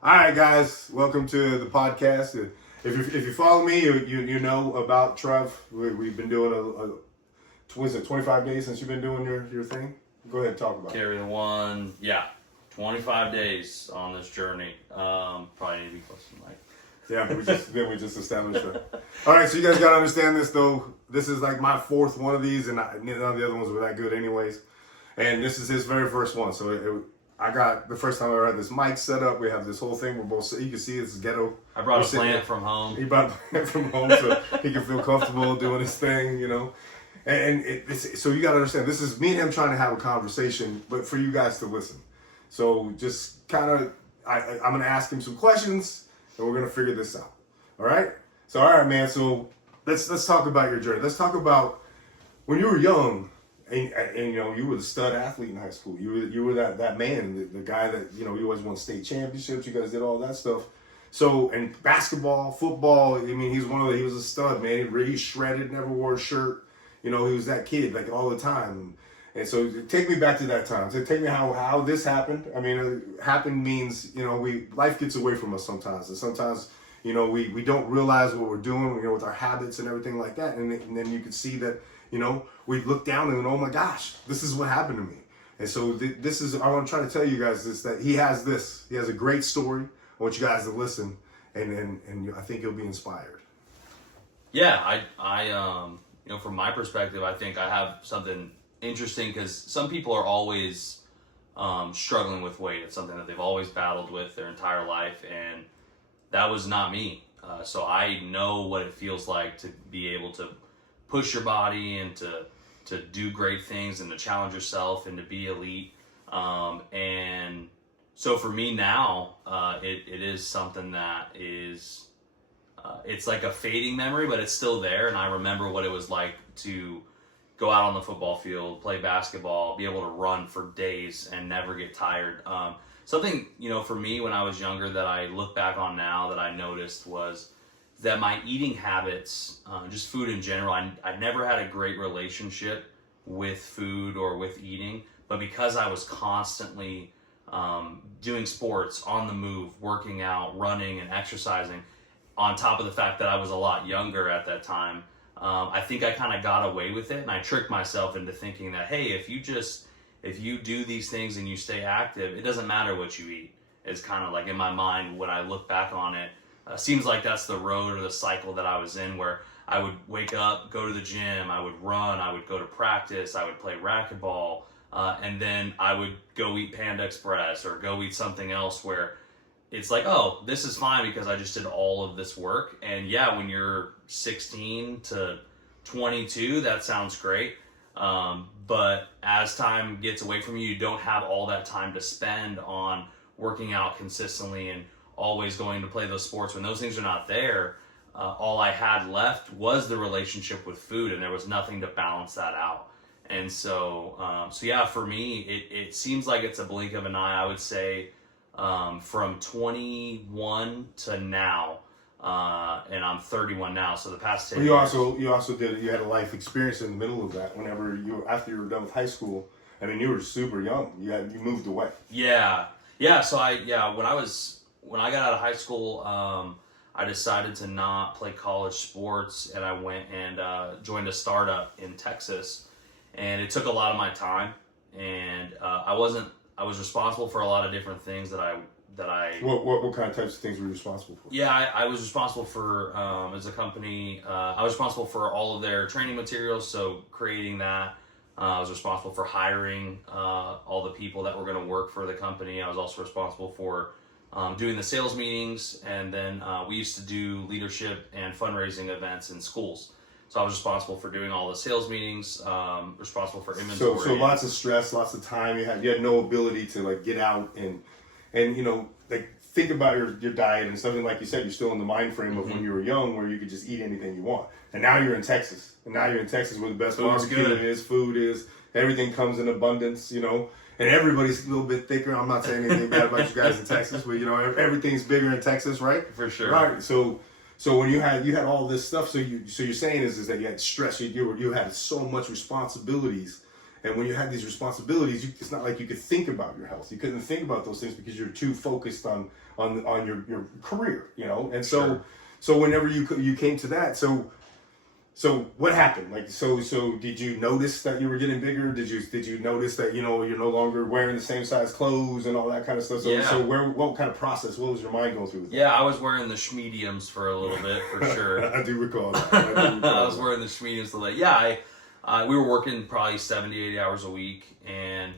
All right, guys, welcome to the podcast. If you follow me, you know about Trev. We've been doing was it 25 days since you've been doing your thing? Go ahead and talk about it. Carry the one, 25 days on this journey. Probably need to be close to the mic. Yeah, we just established that. All right, so you guys got to understand this, though. This is like my fourth one of these, and none of the other ones were that good anyways. And this is his very first one, so I got the first time I ever had this mic set up. We have this whole thing. We're both, you can see it's ghetto. I brought a plant from home. He brought a plant from home so he can feel comfortable doing his thing, you know. So you got to understand, this is me and him trying to have a conversation, but for you guys to listen. So just kind of, I'm going to ask him some questions, and we're going to figure this out. All right? So, all right, man. So let's talk about your journey. Let's talk about when you were young. And you know, you were the stud athlete in high school. You were that man, the guy that, you know, you always won state championships. You guys did all that stuff. So, and basketball, football, I mean, he was a stud, man. He really shredded, never wore a shirt. You know, he was that kid, like, all the time. And so take me back to that time. So take me how this happened. I mean, happen means, you know, life gets away from us sometimes. And sometimes, you know, we don't realize what we're doing, you know, with our habits and everything like that. And then you can see that, you know, we look down and, oh my gosh, this is what happened to me. And so this is, I want to try to tell you guys this, that he has a great story. I want you guys to listen, and I think you'll be inspired. Yeah, I you know, from my perspective, I think I have something interesting because some people are always struggling with weight. It's something that they've always battled with their entire life, and that was not me. So I know what it feels like to be able to push your body and to do great things and to challenge yourself and to be elite. And so for me now, it is something that is, it's like a fading memory, but it's still there. And I remember what it was like to go out on the football field, play basketball, be able to run for days and never get tired. Something, you know, for me when I was younger that I look back on now that I noticed was that my eating habits, just food in general, I never had a great relationship with food or with eating, but because I was constantly doing sports, on the move, working out, running and exercising, on top of the fact that I was a lot younger at that time, I think I kind of got away with it, and I tricked myself into thinking that, hey, if you do these things and you stay active, it doesn't matter what you eat. It's kind of like in my mind when I look back on it. Seems like that's the road or the cycle that I was in, where I would wake up, go to the gym, I would run, I would go to practice, I would play racquetball, and then I would go eat Panda Express or go eat something else where it's like, oh, this is fine because I just did all of this work. And yeah, when you're 16 to 22, that sounds great. But as time gets away from you, you don't have all that time to spend on working out consistently and always going to play those sports. When those things are not there, all I had left was the relationship with food, and there was nothing to balance that out. And so yeah, for me, it seems like it's a blink of an eye. I would say from 21 to now, and I'm 31 now, so the past 10 years. You had a life experience in the middle of that. After you were done with high school, I mean, you were super young. You moved away. Yeah. So when I got out of high school, I decided to not play college sports, and I went and joined a startup in Texas, and it took a lot of my time, and I was responsible for a lot of different things that I. What kind of types of things were you responsible for? Yeah, I was responsible for, as a company, I was responsible for all of their training materials, so creating that. I was responsible for hiring all the people that were going to work for the company. I was also responsible for doing the sales meetings, and then we used to do leadership and fundraising events in schools. So I was responsible for doing all the sales meetings, responsible for inventory. So lots of stress, lots of time. You had no ability to like get out and you know, like think about your diet and something. Like you said, you're still in the mind frame of when you were young, where you could just eat anything you want. And now you're in Texas, where the best barbecue is, food is, everything comes in abundance, you know. And everybody's a little bit thicker. I'm not saying anything bad about you guys in Texas, but you know, everything's bigger in Texas, right? For sure. Right. So when you had all this stuff, so you're saying is that you had stress, you had so much responsibilities, And when you had these responsibilities, it's not like you could think about your health. You couldn't think about those things because you're too focused on your career, you know. And so Sure. so whenever you came to that, so what happened? Like, so did you notice that you were getting bigger? Did you notice that, you know, you're no longer wearing the same size clothes and all that kind of stuff? So, Yeah. so what kind of process? What was your mind going through with that? Yeah, I was wearing the schmediums for a little bit, for sure. I do recall that. I was wearing the schmediums to yeah, we were working probably 70, 80 hours a week, and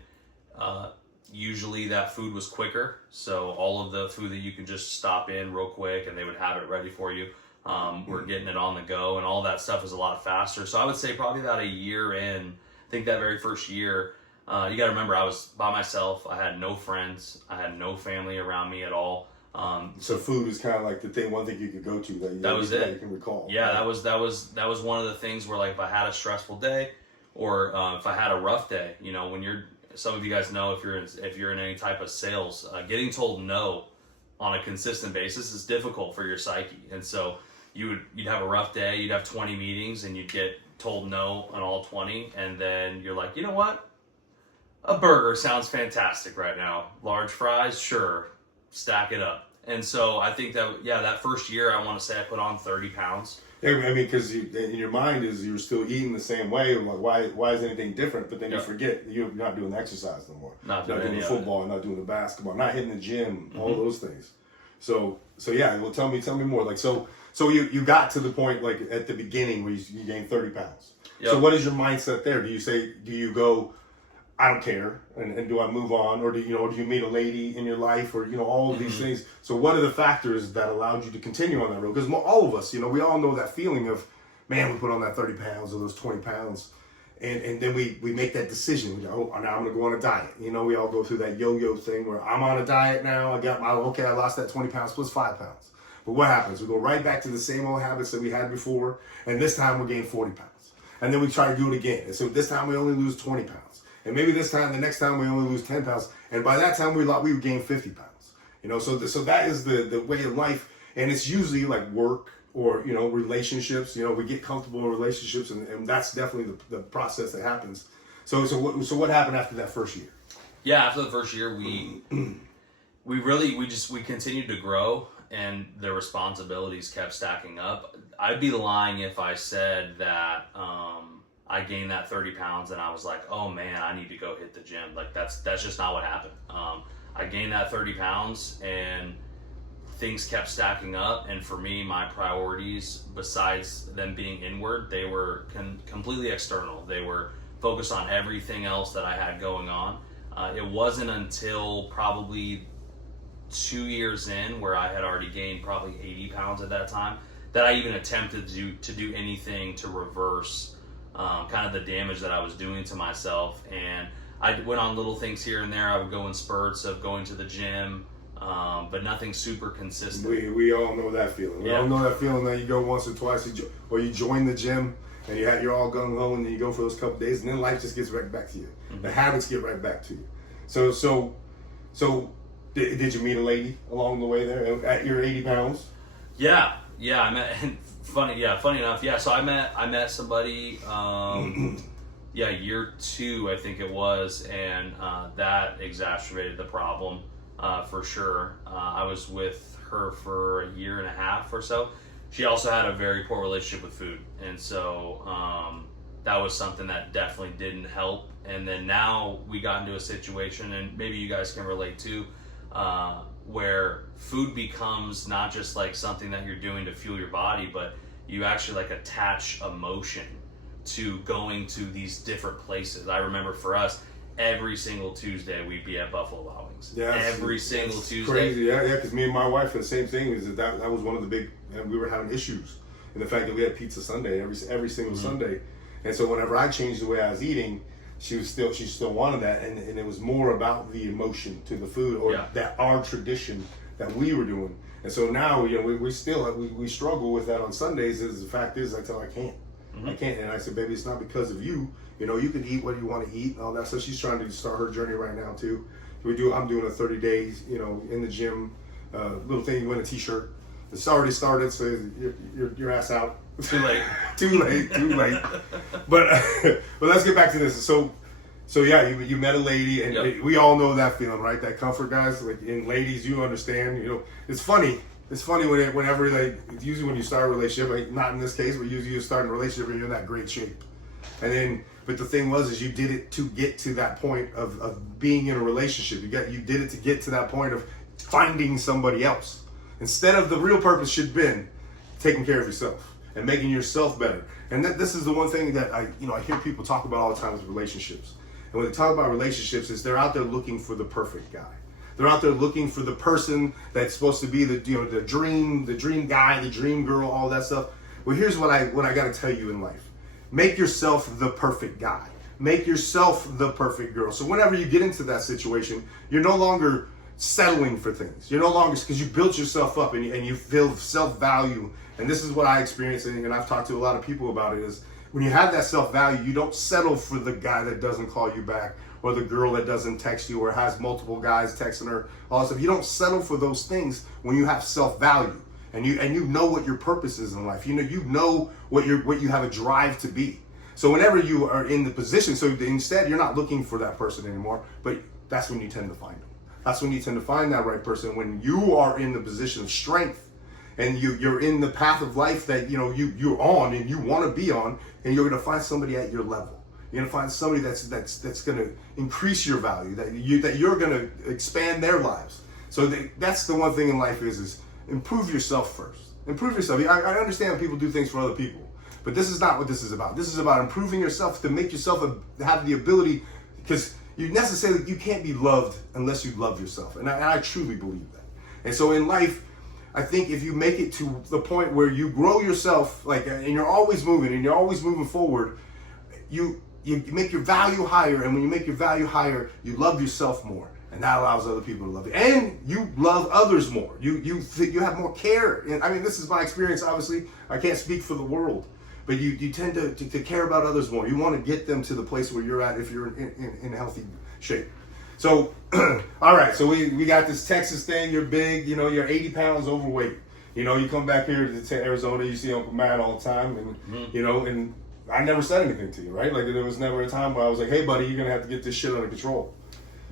usually that food was quicker. So all of the food that you could just stop in real quick and they would have it ready for you. We're getting it on the go, and all that stuff is a lot faster. So I would say probably about a year in, I think that very first year, you got to remember I was by myself. I had no friends. I had no family around me at all. So food was kind of like one thing you could go to that was it. You can recall. Yeah, right? that was one of the things where, like, if I had a stressful day, or if I had a rough day, you know, some of you guys know if you're in any type of sales, getting told no on a consistent basis is difficult for your psyche, and so you'd have a rough day, you'd have 20 meetings, and you'd get told no on all 20, and then you're like, you know what? A burger sounds fantastic right now. Large fries, sure. Stack it up. And so I think that first year, I want to say I put on 30 pounds. Yeah, I mean, because in your mind you're still eating the same way. Like, why is anything different? But then you forget you're not doing the exercise no more. Not doing the football, not doing the basketball, not hitting the gym, all those things. So yeah, well, tell me more. Like, so you got to the point, like, at the beginning where you gained 30 pounds. Yep. So what is your mindset there? Do you go, I don't care, and do I move on, or do you meet a lady in your life, or, you know, all of these things? So what are the factors that allowed you to continue on that road? Because all of us, you know, we all know that feeling of, man, we put on that 30 pounds or those 20 pounds, and then we make that decision. We go, oh, now I'm going to go on a diet. You know, we all go through that yo-yo thing where I'm on a diet now. I lost that 20 pounds plus 5 pounds. But what happens? We go right back to the same old habits that we had before, and this time we gain 40 pounds. And then we try to do it again. And so this time we only lose 20 pounds. And maybe the next time we only lose 10 pounds. And by that time we would gain 50 pounds. You know, so that is the way of life. And it's usually like work or, you know, relationships. You know, we get comfortable in relationships, and that's definitely the process that happens. So what happened after that first year? Yeah, after the first year, we continued to grow, and the responsibilities kept stacking up. I'd be lying if I said that I gained that 30 pounds and I was like, oh man, I need to go hit the gym. Like, that's just not what happened. I gained that 30 pounds and things kept stacking up. And for me, my priorities, besides them being inward, they were completely external. They were focused on everything else that I had going on. It wasn't until probably 2 years in, where I had already gained probably 80 pounds at that time, that I even attempted to do anything to reverse kind of the damage that I was doing to myself. And I went on little things here and there. I would go in spurts of going to the gym, but nothing super consistent. We all know that feeling. We all know that feeling that you go once or twice, or you join the gym and you're all gung ho, and then you go for those couple days, and then life just gets right back to you. Mm-hmm. The habits get right back to you. So did you meet a lady along the way there at your 80 pounds? Yeah, I met. Funny enough. Yeah, so I met somebody. Year 2, I think it was, and that exacerbated the problem for sure. I was with her for a year and a half or so. She also had a very poor relationship with food, and so that was something that definitely didn't help. And then now we got into a situation, and maybe you guys can relate too, where food becomes not just like something that you're doing to fuel your body, but you actually like attach emotion to going to these different places. I remember for us, every single Tuesday we'd be at Buffalo Wild Wings. Yeah, every single Tuesday. Crazy, yeah, because me and my wife had the same thing. Is that was one of the big, and we were having issues in the fact that we had pizza Sunday every single Sunday, and so whenever I changed the way I was eating, she still wanted that, and it was more about the emotion to the food, or that our tradition that we were doing. And so now, you know, we still we struggle with that on Sundays. Is the fact is, I tell her I can't. I can't. And I said, baby, it's not because of you. You know, you can eat what you want to eat and all that. So she's trying to start her journey right now too. I'm doing a 30 days, you know, in the gym, little thing, you win a t-shirt. It's already started, so your ass out. Too late. Too late. But let's get back to this. So So yeah, you met a lady, and Yep. we all know that feeling, right? That comfort, guys. Like, in ladies, you understand. You know, it's funny. It's funny whenever usually when you start a relationship, like, not in this case, but usually you start a relationship and you're in that great shape, and then. But the thing is you did it to get to that point of being in a relationship. You did it to get to that point of finding somebody else. Instead of the real purpose should have been taking care of yourself and making yourself better. And this is the one thing that I hear people talk about all the time with relationships. And when they talk about relationships, is they're out there looking for the perfect guy. They're out there looking for the person that's supposed to be the dream guy, the dream girl, all that stuff. Well, here's what I got to tell you in life. Make yourself the perfect guy. Make yourself the perfect girl. So whenever you get into that situation, you're no longer settling for things. You're no longer, because you built yourself up and you feel self-value. And this is what I experience, and I've talked to a lot of people about it, is when you have that self-value, you don't settle for the guy that doesn't call you back, or the girl that doesn't text you, or has multiple guys texting her, all that stuff. You don't settle for those things when you have self-value. And you know what your purpose is in life. You know what you have a drive to be. So whenever you are in the position, so instead you're not looking for that person anymore, but that's when you tend to find them. That's when you tend to find that right person, when you are in the position of strength and you're in the path of life that you're on and you want to be on, and you're going to find somebody at your level. You're going to find somebody that's going to increase your value, that you're going to expand their lives. So that's the one thing in life is improve yourself first. Improve yourself. I understand people do things for other people, but this is not what this is about. This is about improving yourself to make yourself have the ability, because you can't be loved unless you love yourself. And I truly believe that. And so in life, I think if you make it to the point where you grow yourself, and you're always moving forward, you make your value higher. And when you make your value higher, you love yourself more. And that allows other people to love you, and you love others more. You have more care. And I mean, this is my experience. Obviously, I can't speak for the world, but you tend to care about others more. You want to get them to the place where you're at if you're in healthy shape. So, all right. So we got this Texas thing. You're big. You're 80 pounds overweight. You come back here to Arizona. You see Uncle Matt all the time, and and I never said anything to you, right? Like, there was never a time where I was like, "Hey, buddy, you're gonna have to get this shit under control."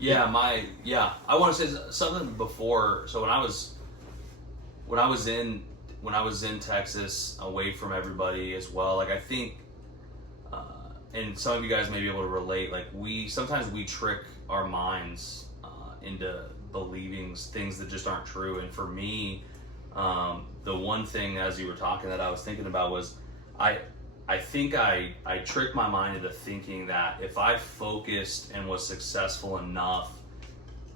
Yeah, I want to say something before. So when I was in Texas, away from everybody as well, like, I think, and some of you guys may be able to relate, like, sometimes we trick our minds into believing things that just aren't true. And for me, the one thing, as you were talking, that I was thinking about was, I think I tricked my mind into thinking that if I focused and was successful enough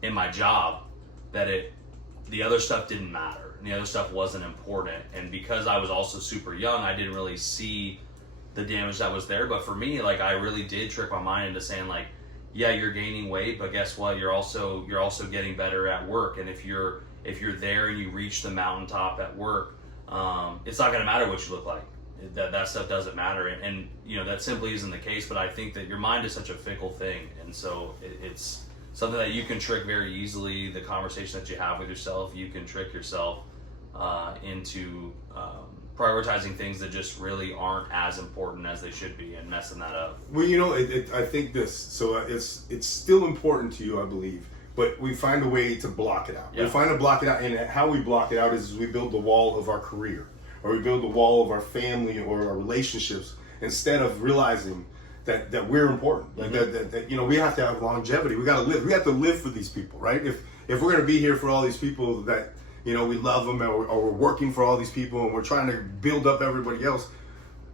in my job, that the other stuff didn't matter and the other stuff wasn't important. And because I was also super young, I didn't really see the damage that was there. But for me, like, I really did trick my mind into saying, like, yeah, you're gaining weight, but guess what? You're also getting better at work. And if you're there and you reach the mountaintop at work, it's not going to matter what you look like. That stuff doesn't matter, and that simply isn't the case. But I think that your mind is such a fickle thing, and so it's something that you can trick very easily. The conversation that you have with yourself, you can trick yourself into prioritizing things that just really aren't as important as they should be, and messing that up. Well, I think this. So it's still important to you, I believe, but we find a way to block it out. Yeah. We find to block it out, and how we block it out is we build the wall of our career, or we build the wall of our family or our relationships, instead of realizing that we're important. Like, that we have to have longevity. We got to live. We have to live for these people, right? If we're going to be here for all these people that we love them, or we're working for all these people, and we're trying to build up everybody else,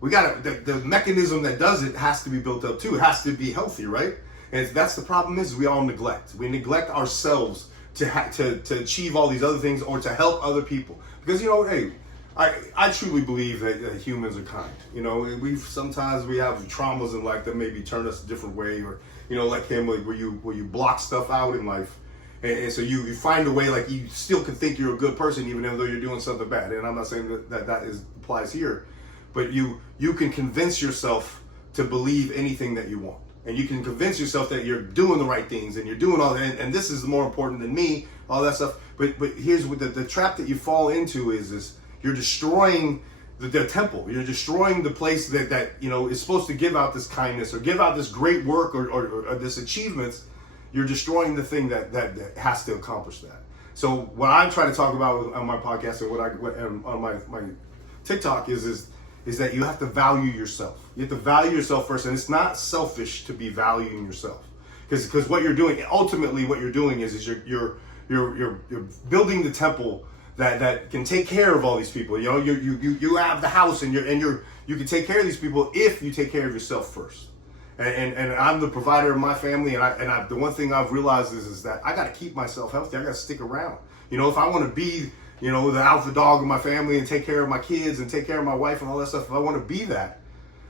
we got to. The mechanism that does it has to be built up too. It has to be healthy, right? And that's the problem is we all neglect. We neglect ourselves to achieve all these other things, or to help other people, because hey. I truly believe that humans are kind. Sometimes we have traumas in life that maybe turn us a different way, or like him, like where you block stuff out in life, and so you find a way, like, you still can think you're a good person even though you're doing something bad. And I'm not saying that applies here, but you can convince yourself to believe anything that you want, and you can convince yourself that you're doing the right things and you're doing all that, and this is more important than me, all that stuff. But here's what the trap that you fall into is you're destroying the temple. You're destroying the place that is supposed to give out this kindness or give out this great work or this achievements. You're destroying the thing that has to accomplish that. So what I'm trying to talk about on my podcast and on my TikTok is that you have to value yourself. You have to value yourself first, and it's not selfish to be valuing yourself, because what you're doing, ultimately, what you're doing is you're building the temple that can take care of all these people. You have the house, and you can take care of these people if you take care of yourself first. And I'm the provider of my family, and the one thing I've realized is that I got to keep myself healthy. I got to stick around. If I want to be the alpha dog of my family and take care of my kids and take care of my wife and all that stuff, if I want to be that,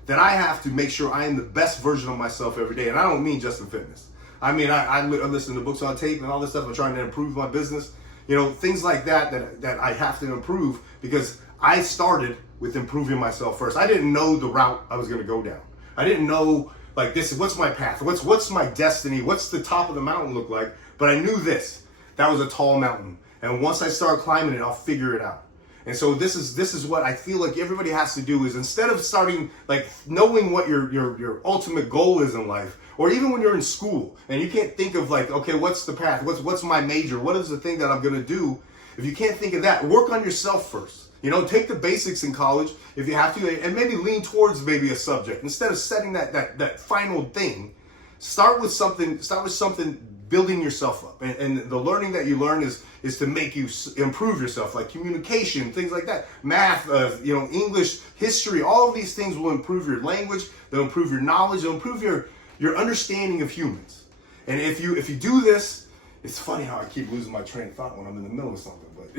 then I have to make sure I am the best version of myself every day. And I don't mean just in fitness. I mean, I listen to books on tape and all this stuff. I'm trying to improve my business. Things like that I have to improve, because I started with improving myself first. I didn't know the route I was going to go down. I didn't know, like, this is what's my path, what's my destiny, what's the top of the mountain look like. But I knew this. That was a tall mountain. And once I start climbing it, I'll figure it out. And so this is what I feel like everybody has to do, is instead of starting, like, knowing what your ultimate goal is in life, or even when you're in school and you can't think of, like, okay, what's the path? What's my major? What is the thing that I'm going to do? If you can't think of that, work on yourself first. Take the basics in college if you have to, and maybe lean towards maybe a subject. Instead of setting that final thing, start with something building yourself up. And the learning that you learn is to make you improve yourself, like communication, things like that. Math, English, history, all of these things will improve your language, they'll improve your knowledge, they'll improve your understanding of humans. And if you do this, it's funny how I keep losing my train of thought when I'm in the middle of something, but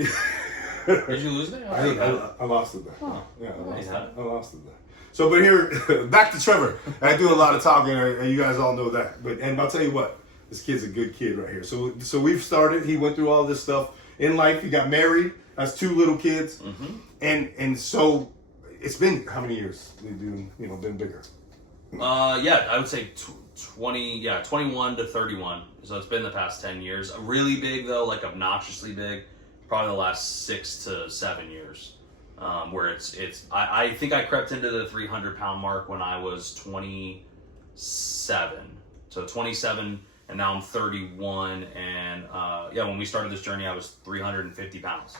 Did you lose it? I lost it there. Huh. Yeah, I I lost it there. So, but here, back to Trevor. I do a lot of talking, and you guys all know that. And I'll tell you what, this kid's a good kid right here. So we've started. He went through all this stuff in life. He got married, has 2 little kids, and so it's been how many years? Been bigger. I would say 21 to 31. So it's been the past 10 years. Really big though, like obnoxiously big, probably the last 6 to 7 years. Where I think I crept into the 300-pound mark when I was 27. So 27, and now I'm 31. And when we started this journey, I was 350 pounds.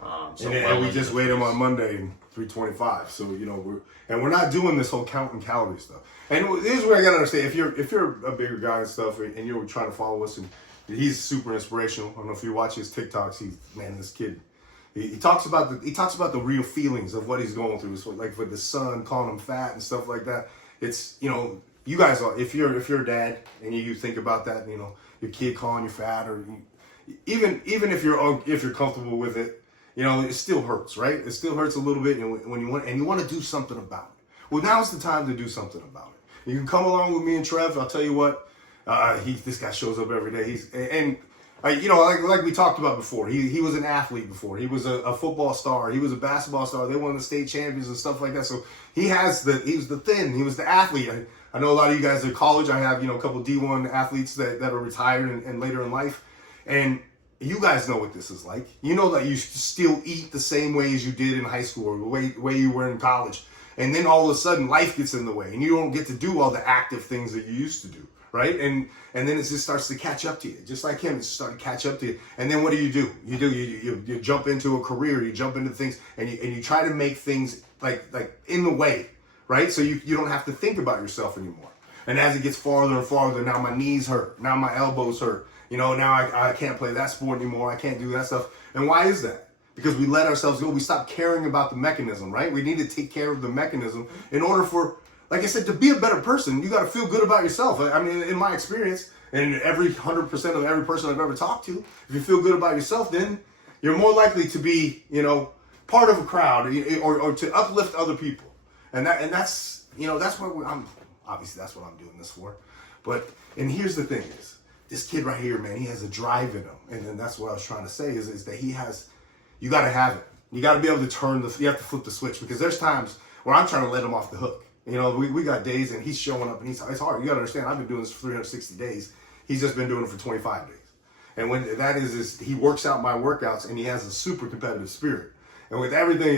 And we just weighed him on Monday in 325. So we're not doing this whole counting calories stuff. And here's what I gotta understand: if you're a bigger guy and stuff, and you're trying to follow us, and he's super inspirational. I don't know if you watch his TikToks. This kid. He talks about the real feelings of what he's going through. So, like, with the son calling him fat and stuff like that. It's you guys are, if you're a dad and you think about that, your kid calling you fat, or even if you're comfortable with it, it still hurts, right? It still hurts a little bit, when you want to do something about it. Well, now's the time to do something about it. You can come along with me and Trev. I'll tell you what, this guy shows up every day. Like we talked about before, he was an athlete before. He was a football star. He was a basketball star. They won the state champions and stuff like that. So he was the athlete. I know a lot of you guys are college. I have, a couple D1 athletes that are retired and later in life. And you guys know what this is like. You know that you still eat the same way as you did in high school or the way you were in college. And then all of a sudden life gets in the way and you don't get to do all the active things that you used to do. Right? And then it just starts to catch up to you. Just like him, it started to catch up to you. And then what do? You jump into a career, you jump into things, and you try to make things like in the way, right? So you don't have to think about yourself anymore. And as it gets farther and farther, now my knees hurt, now my elbows hurt. Now I can't play that sport anymore. I can't do that stuff. And why is that? Because we let ourselves go. We stopped caring about the mechanism, right? We need to take care of the mechanism in order for, like I said, to be a better person, you got to feel good about yourself. I mean, in my experience, and every 100% of every person I've ever talked to, if you feel good about yourself, then you're more likely to be, part of a crowd or to uplift other people. And that's what I'm obviously I'm doing this for. And here's the thing is, this kid right here, man, he has a drive in him. And then that's what I was trying to say is that you got to have it. You got to be able to you have to flip the switch, because there's times where I'm trying to let him off the hook. We got days and he's showing up and it's hard. You got to understand, I've been doing this for 360 days. He's just been doing it for 25 days. And when that is he works out my workouts and he has a super competitive spirit. And with everything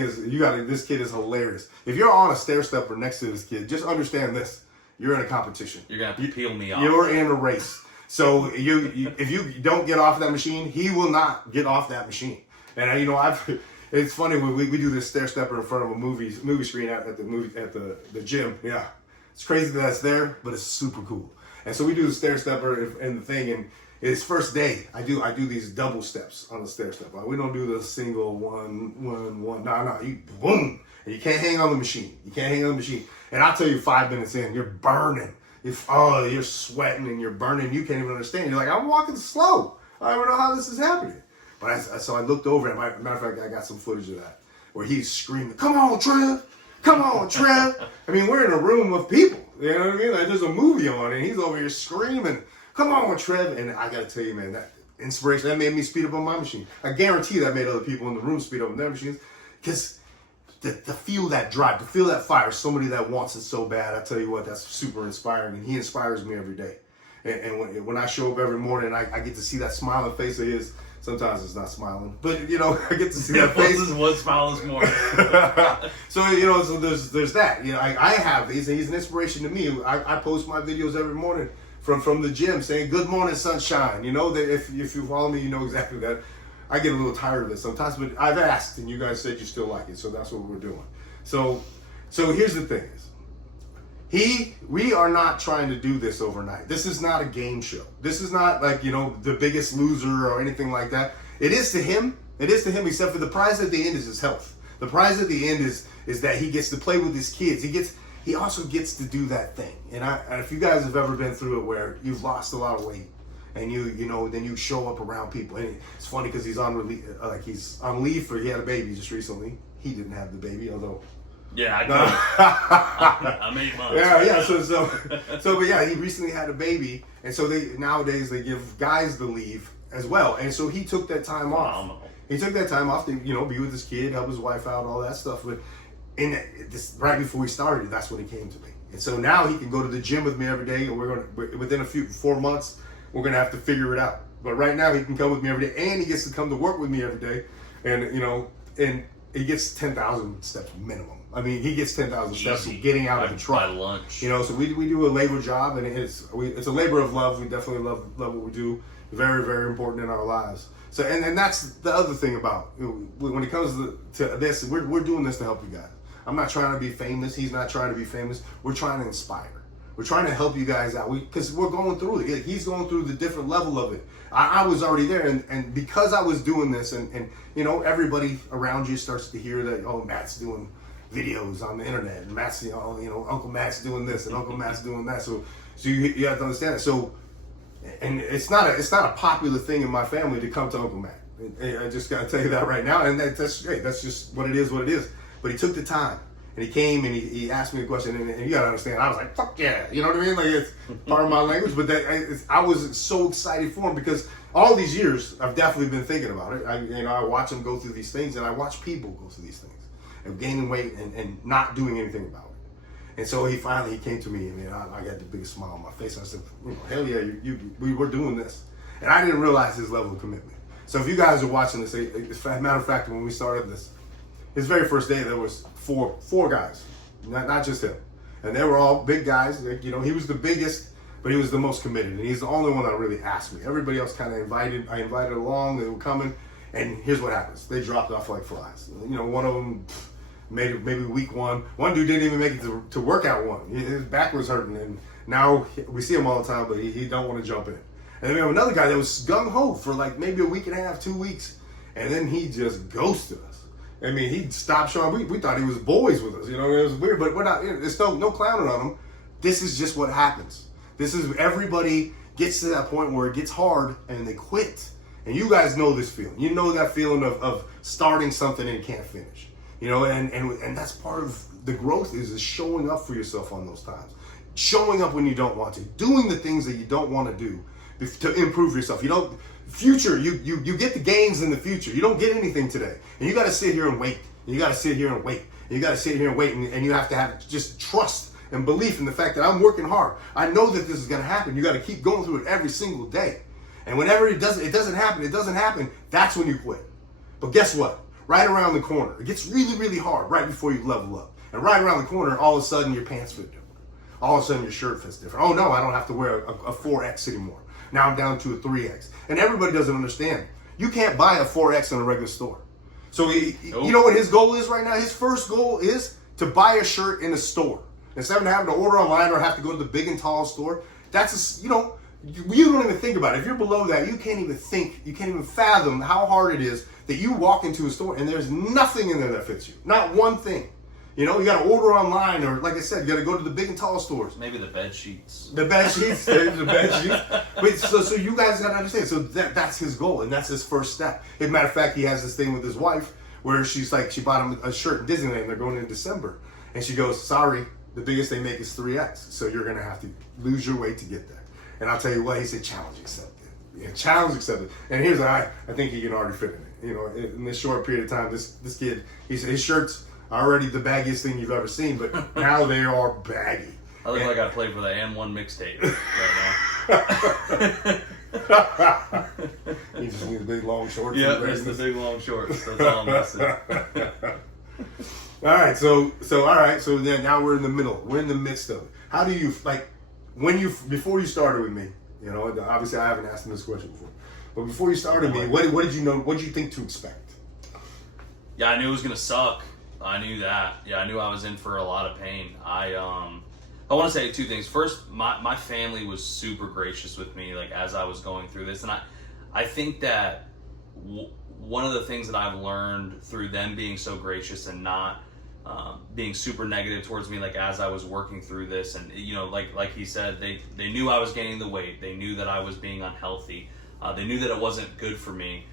this kid is hilarious. If you're on a stair stepper next to this kid, just understand this. You're in a competition. You're going to have to peel me off. You're in a race. So if you don't get off that machine, he will not get off that machine. And it's funny when we do this stair stepper in front of a movie screen at the gym. Yeah, it's crazy that it's there, but it's super cool. And so we do the stair stepper and the thing, and it's first day. I do these double steps on the stair stepper. We don't do the single one. No, you boom, and you can't hang on the machine. And I'll tell you, 5 minutes in, you're burning. You're sweating and you're burning. You can't even understand. You're like, I'm walking slow. I don't even know how this is happening. But so I looked over at matter of fact, I got some footage of that where he's screaming, "Come on, Trev! Come on, Trev!" I mean, we're in a room of people. You know what I mean? Like there's a movie on and he's over here screaming, "Come on, Trev!" And I got to tell you, man, that inspiration that made me speed up on my machine. I guarantee that made other people in the room speed up on their machines because. To feel that drive, to feel that fire, somebody that wants it so bad, I tell you what, that's super inspiring, and he inspires me every day. And when I show up every morning, I get to see that smiling face of his. Sometimes it's not smiling, but I get to see that face. This is one smile this morning. So so there's that. I have he's an inspiration to me. I post my videos every morning from the gym saying "Good morning, sunshine." That if you follow me, you know exactly that. I get a little tired of it sometimes, but I've asked, and you guys said you still like it, so that's what we're doing. So here's the thing: we are not trying to do this overnight. This is not a game show. This is not like the Biggest Loser or anything like that. It is to him. Except for the prize at the end is his health. The prize at the end is that he gets to play with his kids. He also gets to do that thing. And if you guys have ever been through it, where you've lost a lot of weight. And then you show up around people, and it's funny because he's on leave for he had a baby just recently. He didn't have the baby, although. Yeah, I'm 8 months. Yeah. But yeah, he recently had a baby, and so nowadays they give guys the leave as well, and so he took that time off. Phenomenal. He took that time off to be with his kid, help his wife out, all that stuff. But right before we started, that's when he came to me, and so now he can go to the gym with me every day, and within 4 months. We're going to have to figure it out. But right now, he can come with me every day, and he gets to come to work with me every day. And, and he gets 10,000 steps minimum. I mean, he gets 10,000 steps from getting out of the truck. By lunch. So we do a labor job, and it's a labor of love. We definitely love what we do. Very, very important in our lives. So, and that's the other thing about, when it comes to this, we're doing this to help you guys. I'm not trying to be famous. He's not trying to be famous. We're trying to inspire. We're trying to help you guys out because we're going through it. He's going through the different level of it. I was already there, and because I was doing this, and everybody around you starts to hear that, oh, Matt's doing videos on the internet, and Matt's Uncle Matt's doing this, and Uncle Matt's doing that. So you have to understand it. So, and it's not a popular thing in my family to come to Uncle Matt. I just got to tell you that right now, and that's great. That's just what it is. But he took the time. And he came and he asked me a question, and you gotta understand, I was like, "Fuck yeah," you know what I mean? Like it's part of my language, but I was so excited for him because all these years I've definitely been thinking about it. I watch him go through these things, and I watch people go through these things, and gaining weight and not doing anything about it. And so he finally came to me, and I got the biggest smile on my face. I said, "Hell yeah, we're doing this," and I didn't realize his level of commitment. So if you guys are watching this, as a matter of fact, when we started this. His very first day, there was four guys, not just him, and they were all big guys. He was the biggest, but he was the most committed, and he's the only one that really asked me. Everybody else kind of invited. I invited along. They were coming, and here's what happens: they dropped off like flies. One of them made maybe week one. One dude didn't even make it to workout one. His back was hurting, and now we see him all the time, but he don't want to jump in. And then we have another guy that was gung ho for like maybe a week and a half, 2 weeks, and then he just ghosted us. I mean, he stopped showing. We thought he was boys with us. It was weird, but we're not. There's no clowning on him. This is just what happens. This is everybody gets to that point where it gets hard and they quit. And you guys know this feeling. You know that feeling of starting something and can't finish. And that's part of the growth is showing up for yourself on those times. Showing up when you don't want to. Doing the things that you don't want to do to improve yourself. Future, you get the gains in the future. You don't get anything today. And you got to sit here and wait. And you got to sit here and wait. And you got to sit here and wait. And you have to have just trust and belief in the fact that I'm working hard. I know that this is going to happen. You got to keep going through it every single day. And whenever it doesn't happen, that's when you quit. But guess what? right around the corner. It gets really, really hard right before you level up. And right around the corner, all of a sudden your pants fit different. All of a sudden your shirt fits different. Oh no, I don't have to wear a 4X anymore. Now I'm down to a 3X. And everybody doesn't understand. You can't buy a 4X in a regular store. So you know what his goal is right now? His first goal is to buy a shirt in a store. Instead of having to order online or have to go to the big and tall store. That's, you don't even think about it. If you're below that, you can't even fathom how hard it is that you walk into a store and there's nothing in there that fits you. Not one thing. You know, you got to order online, or like I said, you got to go to the big and tall stores. Maybe the bed sheets. The bed sheets, the bed sheets. But so you guys got to understand. So that's his goal, and that's his first step. As a matter of fact, he has this thing with his wife where she's like, she bought him a shirt in Disneyland. They're going in December, and she goes, "Sorry, the biggest they make is 3X, so you're gonna have to lose your weight to get there." And I'll tell you what, he said, "Challenge accepted." Yeah, challenge accepted. And here's I think he can already fit in it. You know, in this short period of time, this kid, he said his shirts already the baggiest thing you've ever seen, but now they are baggy. I look like I play for the And One mixtape right now. He just needs big long shorts. Yeah, there's the big long shorts. That's all I'm missing. All right, so then now we're in the middle. We're in the midst of it. How do you before you started with me? You know, obviously I haven't asked him this question before, but before you started me, what did you know? What did you think to expect? Yeah, I knew it was gonna suck. I knew that. Yeah, I knew I was in for a lot of pain. I want to say two things. First, my family was super gracious with me, like as I was going through this, and I think that one of the things that I've learned through them being so gracious and not being super negative towards me, like as I was working through this, and you know, like he said, they knew I was gaining the weight. They knew that I was being unhealthy. They knew that it wasn't good for me.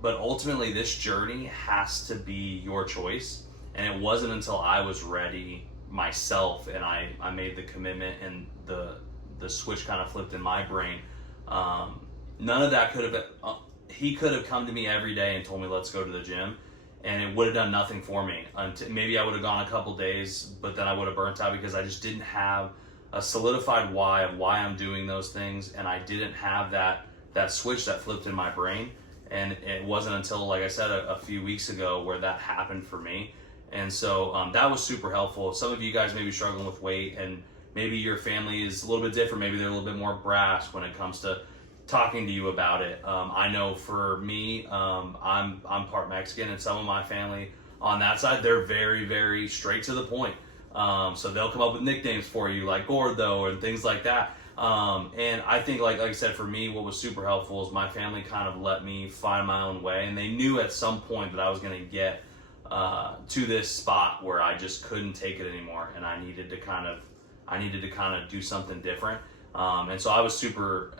But ultimately, this journey has to be your choice. And it wasn't until I was ready myself and I made the commitment and the switch kind of flipped in my brain. None of that could have been, he could have come to me every day and told me, let's go to the gym. And it would have done nothing for me. Maybe I would have gone a couple days, but then I would have burnt out because I just didn't have a solidified why of why I'm doing those things. And I didn't have that switch that flipped in my brain. And it wasn't until, like I said, a few weeks ago where that happened for me. And so that was super helpful. Some of you guys may be struggling with weight, and maybe your family is a little bit different. Maybe they're a little bit more brash when it comes to talking to you about it. I know for me, I'm part Mexican, and some of my family on that side, they're very, very straight to the point. So they'll come up with nicknames for you, like Gordo and things like that. And I think, like I said, for me, what was super helpful is my family kind of let me find my own way, and they knew at some point that I was going to get to this spot where I just couldn't take it anymore, and I needed to kind of do something different. And so I was super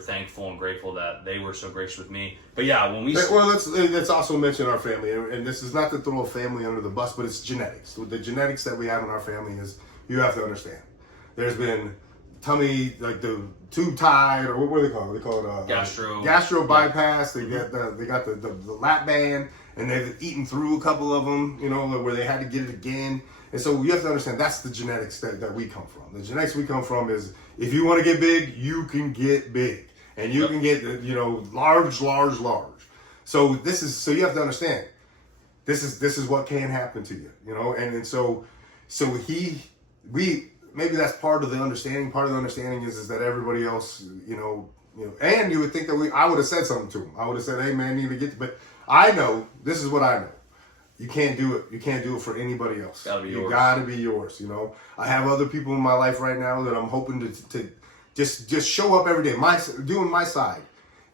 thankful and grateful that they were so gracious with me. But yeah, when we let's also mention our family, and this is not to throw a family under the bus, but it's genetics. The genetics that we have in our family is, you have to understand, there's been tummy, like the tube tied, or what do they call it? They call it gastro bypass. They got the lap band, and they've eaten through a couple of them, you know, where they had to get it again. And so you have to understand, that's the genetics that we come from. The genetics we come from is, if you want to get big, you can get big, and you can get, you know, large. So you have to understand, this is what can happen to you, you know. And so maybe that's part of the understanding. Part of the understanding is that everybody else, you know, and you would think that I would have said something to him. I would have said, "Hey man, you need to get," but I know, this is what I know. You can't do it. You can't do it for anybody else. You gotta be yours. You know, I have other people in my life right now that I'm hoping to just show up every day, doing my side.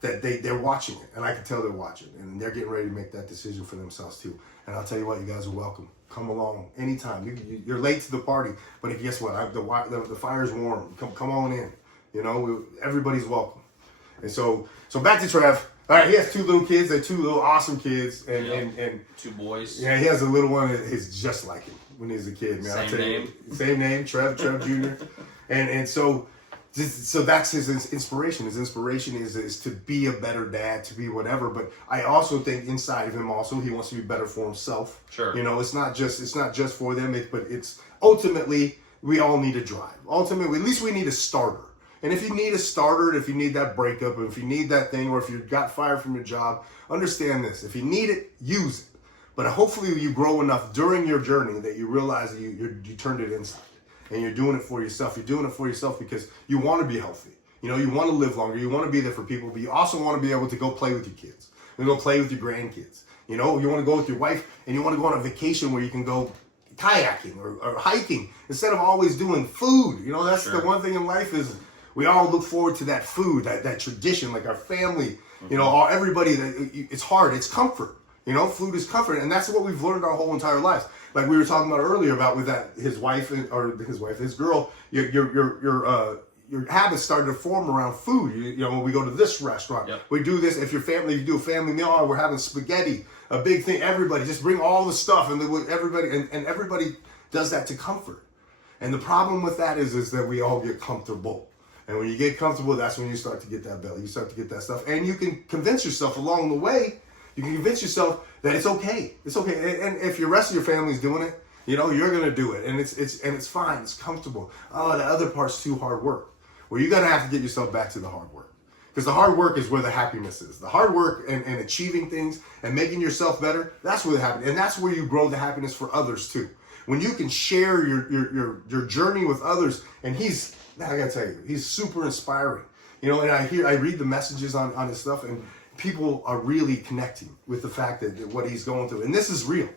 That they're watching it, and I can tell they're watching, and they're getting ready to make that decision for themselves too. And I'll tell you what, you guys are welcome. Come along anytime. You're late to the party, but guess what? The fire's warm. Come on in. You know, everybody's welcome. And so back to Trev. All right, he has two little kids. They're two little awesome kids, and two boys. Yeah, he has a little one that is just like him when he was a kid. Man, same name, Trev Jr. and so that's his inspiration. His inspiration is to be a better dad, to be whatever. But I also think inside of him also, he wants to be better for himself. Sure. You know, it's not just for them, but it's ultimately, we all need a drive. Ultimately, at least we need a starter. And if you need a starter, if you need that breakup, if you need that thing, or if you got fired from your job, understand this. If you need it, use it. But hopefully you grow enough during your journey that you realize that you turned it inside. And you're doing it for yourself. You're doing it for yourself because you want to be healthy. You know, you want to live longer. You want to be there for people, but you also want to be able to go play with your kids and go play with your grandkids. You know, you want to go with your wife and you want to go on a vacation where you can go kayaking or hiking instead of always doing food. You know, that's the one thing in life is we all look forward to that food, that tradition, like our family, you know, everybody. It's hard. It's comfort. You know, food is comfort. And that's what we've learned our whole entire lives. Like we were talking about earlier about with that his girl, your habits started to form around food. You know, when we go to this restaurant, we do this. If you do a family meal, we're having spaghetti, a big thing. Everybody just bring all the stuff, and everybody does that to comfort. And the problem with that is that we all get comfortable. And when you get comfortable, that's when you start to get that belly. You start to get that stuff, and you can convince yourself along the way. You can convince yourself that it's okay. It's okay. And if the rest of your family's doing it, you know, you're gonna do it. And it's fine. It's comfortable. Oh, the other part's too hard work. Well, you're gonna have to get yourself back to the hard work. Because the hard work is where the happiness is. The hard work and achieving things and making yourself better, that's where the happiness, and that's where you grow the happiness for others too. When you can share your journey with others, and I gotta tell you, he's super inspiring. You know, and I read the messages on his stuff, and people are really connecting with the fact that what he's going through, and this is real.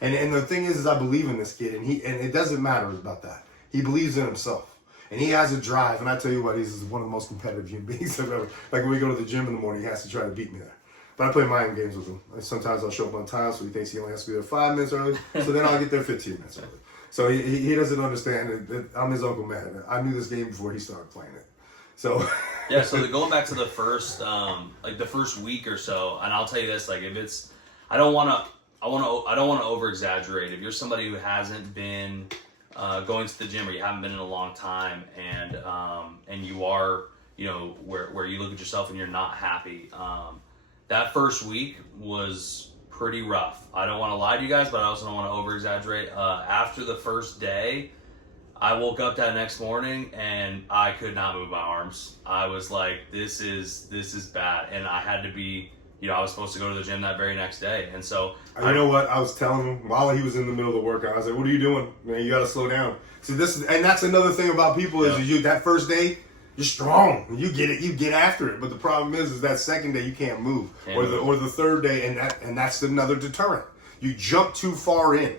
And the thing is I believe in this kid, and it doesn't matter about that. He believes in himself, and he has a drive. And I tell you what, he's one of the most competitive human beings I've ever. Like when we go to the gym in the morning, he has to try to beat me there. But I play mind games with him. Sometimes I'll show up on time, so he thinks he only has to be there 5 minutes early. So then I'll get there 15 minutes early. So he doesn't understand that I'm his Uncle Matt. I knew this game before he started playing it. So yeah, so going back to the first the first week or so, and I'll tell you this, like if it's I don't want to over exaggerate. If you're somebody who hasn't been going to the gym, or you haven't been in a long time, and you are, you know, where you look at yourself and you're not happy, that first week was pretty rough. I don't want to lie to you guys, but I also don't want to over exaggerate. After the first day, I woke up that next morning and I could not move my arms. I was like, this is bad. And I had to be, you know, I was supposed to go to the gym that very next day. And so you know what? I was telling him while he was in the middle of the workout, I was like, what are you doing? Man, you got to slow down. See, and that's another thing about people is that first day, you're strong. You get it. You get after it. But the problem is that second day you can't move, or the third day, and that's another deterrent. You jump too far in.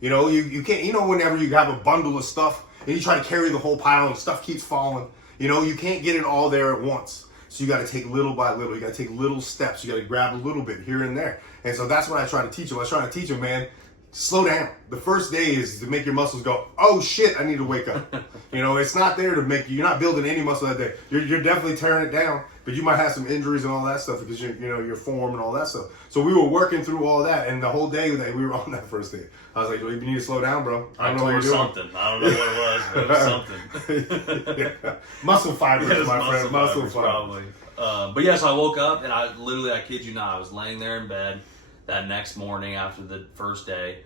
You know, you can't. You know, whenever you have a bundle of stuff and you try to carry the whole pile and stuff keeps falling, you know, you can't get it all there at once. So you got to take little by little. You got to take little steps. You got to grab a little bit here and there. And so that's what I try to teach him. I was trying to teach him, man, slow down. The first day is to make your muscles go, oh shit, I need to wake up. You know, it's not there to make you. You're not building any muscle that day. You're definitely tearing it down, but you might have some injuries and all that stuff because your form and all that stuff. So we were working through all that, and the whole day that we were on that first day, I was like, you need to slow down, bro. I don't know what you're doing. Something. I don't know what it was, but it was something. Yeah. Muscle fibers, my friend. Muscle fibers. Probably. But yeah, so I woke up and I kid you not, I was laying there in bed that next morning after the first day,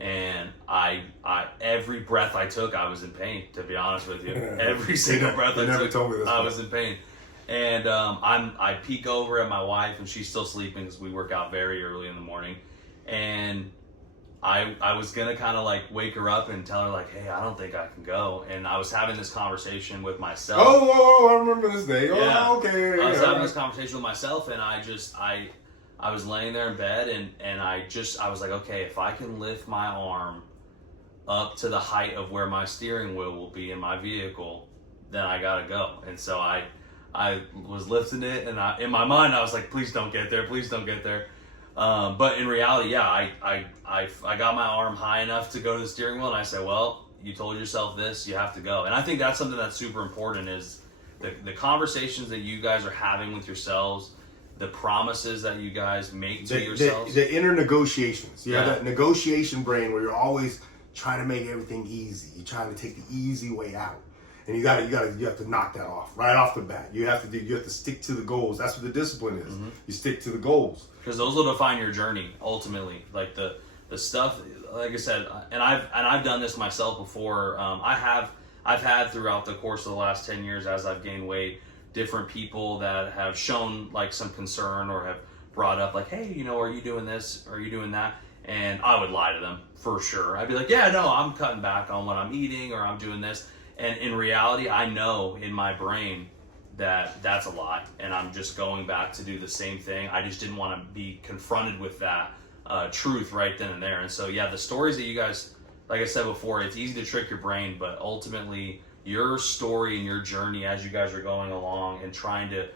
and I every breath I took, I was in pain. To be honest with you, every single breath I took, I was in pain. And I peek over at my wife, and she's still sleeping because we work out very early in the morning, and I was gonna kind of like wake her up and tell her like, hey, I don't think I can go. And I was having this conversation with myself. Oh, I remember this day. Yeah. Oh, okay. I was having this conversation with myself, and I was laying there in bed, and I was like, okay, if I can lift my arm up to the height of where my steering wheel will be in my vehicle, then I gotta go. And so I was lifting it, and in my mind I was like, please don't get there, please don't get there. But in reality, yeah, I got my arm high enough to go to the steering wheel, and I said, well, you told yourself this, you have to go. And I think that's something that's super important, is the conversations that you guys are having with yourselves, the promises that you guys make to yourselves. The inner negotiations. You have that negotiation brain where you're always trying to make everything easy. You're trying to take the easy way out. And you have to knock that off right off the bat. You have to stick to the goals. That's what the discipline is. Mm-hmm. You stick to the goals. Because those will define your journey ultimately. Like the stuff, like I said, and I've done this myself before. I I've had throughout the course of the last 10 years as I've gained weight, different people that have shown like some concern or have brought up like, hey, are you doing this? Are you doing that? And I would lie to them for sure. I'd be like, yeah, no, I'm cutting back on what I'm eating or I'm doing this. And in reality, I know in my brain that that's a lie. And I'm just going back to do the same thing. I just didn't want to be confronted with that truth right then and there. And so, yeah, the stories that you guys, like I said before, it's easy to trick your brain, but ultimately your story and your journey as you guys are going along and trying to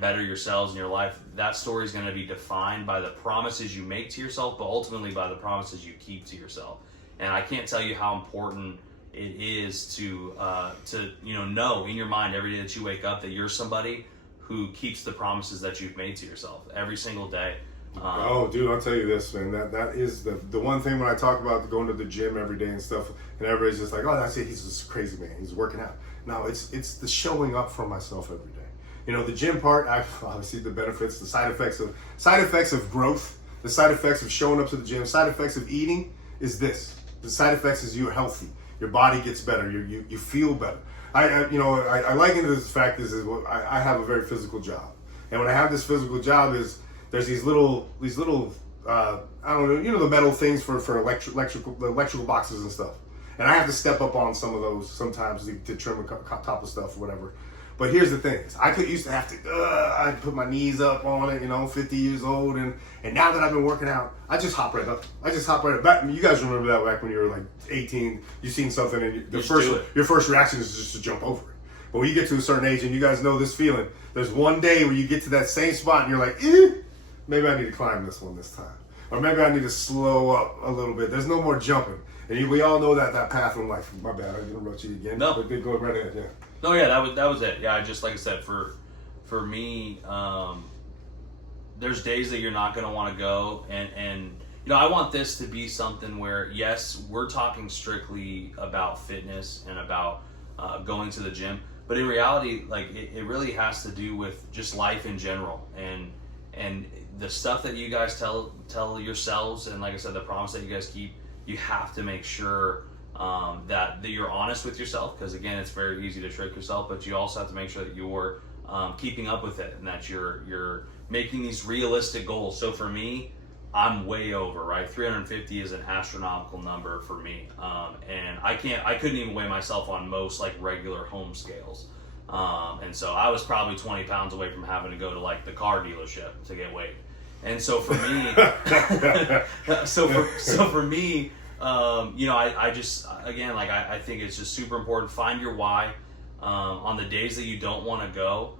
better yourselves in your life, that story is going to be defined by the promises you make to yourself, but ultimately by the promises you keep to yourself. And I can't tell you how important it is to know in your mind every day that you wake up that you're somebody who keeps the promises that you've made to yourself every single day. Oh, dude, I'll tell you this, man. That is the one thing when I talk about going to the gym every day and stuff, and everybody's just like, oh, that's it. He's just crazy, man. He's working out. No, it's the showing up for myself every day. The gym part, I obviously the benefits, the side effects of growth, the side effects of showing up to the gym, side effects of eating is this. The side effects is you're healthy. Your body gets better. You feel better. I liken it to the fact is I have a very physical job, and when I have this physical job is there's these little I don't know, the metal things for electrical boxes and stuff, and I have to step up on some of those sometimes to trim the top of stuff or whatever. But here's the thing: I used to have to. I'd put my knees up on it. 50 years old, and now that I've been working out, I just hop right up. Back, you guys remember that back when you were like 18, you seen something, and your first reaction is just to jump over it. But when you get to a certain age, and you guys know this feeling, there's one day where you get to that same spot, and you're like, maybe I need to climb this one this time, or maybe I need to slow up a little bit. There's no more jumping, and we all know that path in life. My bad, I didn't interrupt you again. No, but go right ahead. Yeah. No, yeah, that was it. Yeah, just like I said, for me, there's days that you're not going to want to go, and I want this to be something where, yes, we're talking strictly about fitness and about going to the gym, but in reality, like it really has to do with just life in general, and the stuff that you guys tell yourselves, and like I said, the promise that you guys keep, you have to make sure that you're honest with yourself, because again, it's very easy to trick yourself, but you also have to make sure that you're keeping up with it and that you're making these realistic goals. So for me, I'm way over, right? 350 is an astronomical number for me, and I couldn't even weigh myself on most like regular home scales, and so I was probably 20 pounds away from having to go to like the car dealership to get weighed. And so for me, for me. I just, again, like I think it's just super important. Find your why. On the days that you don't want to go,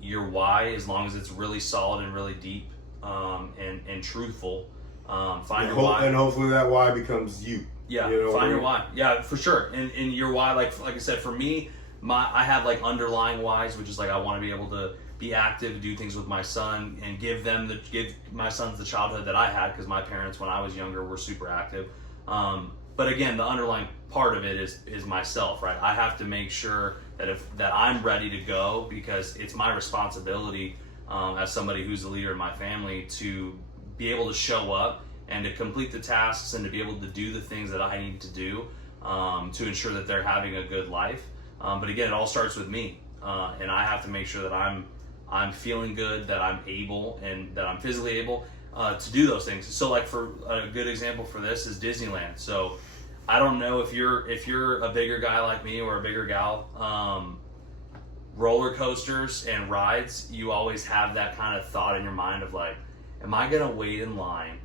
your why, as long as it's really solid and really deep, and truthful, find your why. And hopefully that why becomes you. Yeah, find your why. Yeah, for sure. And your why, like I said, for me, I have like underlying whys, which is like I want to be able to be active, do things with my son, and give my sons the childhood that I had, because my parents, when I was younger, were super active. But again, the underlying part of it is myself, right? I have to make sure that I'm ready to go, because it's my responsibility as somebody who's the leader in my family to be able to show up and to complete the tasks and to be able to do the things that I need to do to ensure that they're having a good life. But again, it all starts with me, and I have to make sure that I'm feeling good, that I'm able, and that I'm physically able to do those things. So like, for a good example for this is Disneyland. So I don't know if you're a bigger guy like me or a bigger gal, roller coasters and rides, you always have that kind of thought in your mind of like, am I gonna wait in line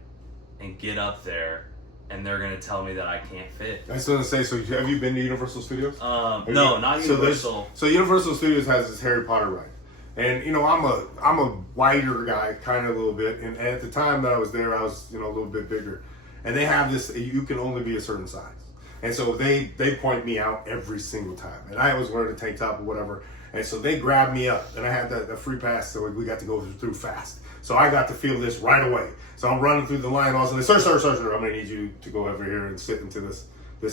and get up there and they're gonna tell me that I can't fit? I was gonna say, so have you been to Universal Studios? No, not Universal. So Universal Studios has this Harry Potter ride. And I'm a wider guy, kind of a little bit, and at the time that I was there, I was a little bit bigger, and they have this, you can only be a certain size, and so they point me out every single time, and I always wearing a tank top or whatever, and so they grabbed me up, and I had that free pass, so we got to go through fast, so I got to feel this right away. So I'm running through the line, all of a sudden, sir, I'm gonna need you to go over here and sit into this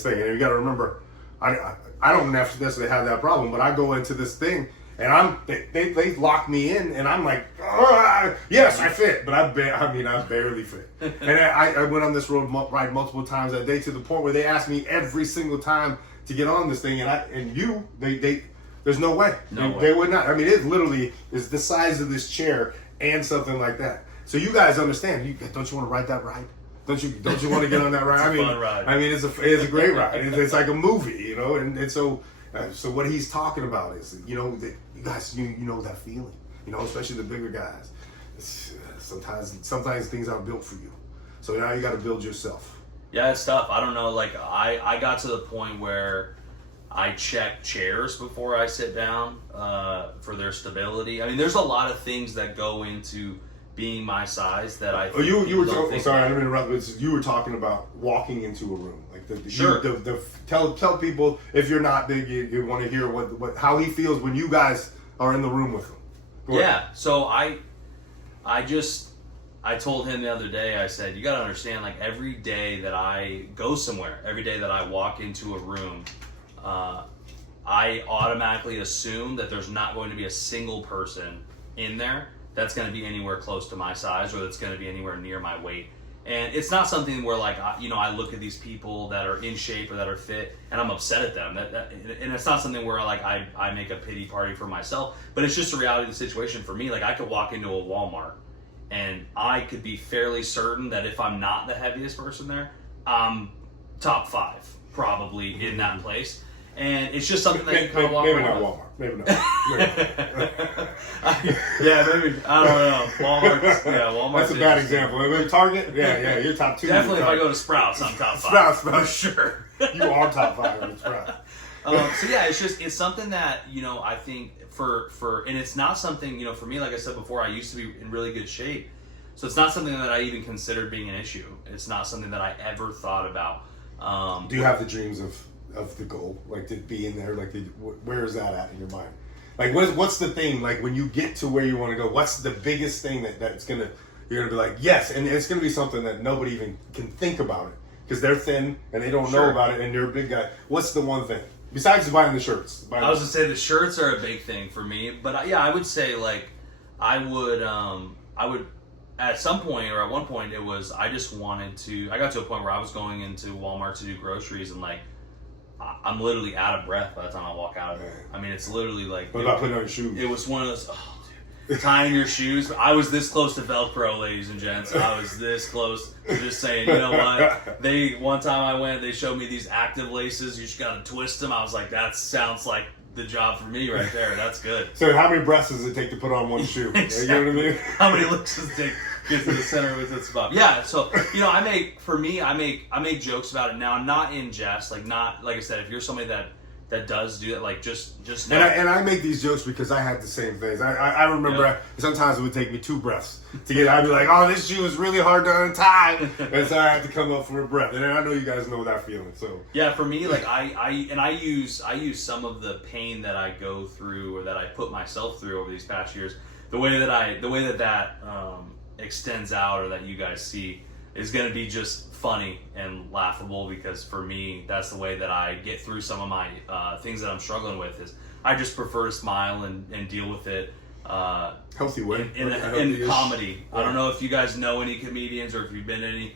thing, and you got to remember, I don't necessarily have that problem, but I go into this thing. And they lock me in, and I'm like, yes, I fit, but I barely fit. And I went on this ride multiple times that day, to the point where they asked me every single time to get on this thing, and they there's no way. No way. They would not. I mean, it literally is the size of this chair and something like that. So you guys understand? Don't you want to ride that ride? Don't you want to get on that ride? It's a fun ride. I mean, it's a great ride. It's like a movie, you know. And so what he's talking about is, you know, that you guys, you know that feeling, you know, especially the bigger guys. Sometimes things aren't built for you. So now you got to build yourself. Yeah, it's tough. I don't know. Like I got to the point where I check chairs before I sit down for their stability. I mean, there's a lot of things that go into being my size that I think you were don't sorry, I about. didn't interrupt, but you were talking about walking into a room, like Sure. tell people, if you're not big, you want to hear what how he feels when you guys are in the room with him. Go ahead. Yeah, so I told him the other day, I said, you got to understand, like, every day that I go somewhere, every day that I walk into a room, I automatically assume that there's not going to be a single person in there that's going to be anywhere close to my size or that's going to be anywhere near my weight. And it's not something where, like, I look at these people that are in shape or that are fit and I'm upset at them. And it's not something where, like, I make a pity party for myself, but it's just a reality of the situation for me. Like, I could walk into a Walmart and I could be fairly certain that if I'm not the heaviest person there, I'm top 5 probably in that place. And it's just something that you kind of walk maybe around not with. Walmart. Maybe not. Yeah, maybe. I don't know. Walmart. That's a bad example. With Target, yeah, you're top 2. Definitely, if I go to Sprouts, I'm top 5. Sprouts, for sure. You are top 5 in Sprouts. So yeah, it's something that, you know, I think and it's not something, you know, for me, like I said before, I used to be in really good shape. So it's not something that I even considered being an issue. It's not something that I ever thought about. Do you have the dreams of the goal, like to be in there? Like, where is that at in your mind? Like, what's the thing? Like, when you get to where you want to go, what's the biggest thing that's you're gonna be like, yes, and it's gonna be something that nobody even can think about it because they're thin and they don't know about it, and you're a big guy. What's the one thing besides buying the shirts? I was gonna say the shirts are a big thing for me, but I would say, like, I would at some point, or at one point, it was I just wanted to. I got to a point where I was going into Walmart to do groceries, and, like, I'm literally out of breath by the time I walk out of there. I mean, it's literally like. What about putting on your shoes? It was one of those. Oh, dude, tying your shoes. I was this close to Velcro, ladies and gents. I was this close to just saying, you know what? One time I went, they showed me these active laces. You just got to twist them. I was like, that sounds like the job for me right there. That's good. So how many breaths does it take to put on one shoe? Exactly. You know what I mean? How many looks does it take? Get to the center with its spot. Yeah, so, you know, I make jokes about it now, not in jest, like I said, if you're somebody that does do that, like just know. And I make these jokes because I had the same things. I remember sometimes it would take me 2 breaths to get. I'd be like, oh, this shoe is really hard to untie, and so I had to come up for a breath. And I know you guys know that feeling. So yeah, for me, like I use some of the pain that I go through or that I put myself through over these past years. The way that extends out or that you guys see is going to be just funny and laughable, because for me that's the way that I get through some of my things that I'm struggling with. Is I just prefer to smile and deal with it healthy way in comedy. Yeah. I don't know if you guys know any comedians or if you've been to any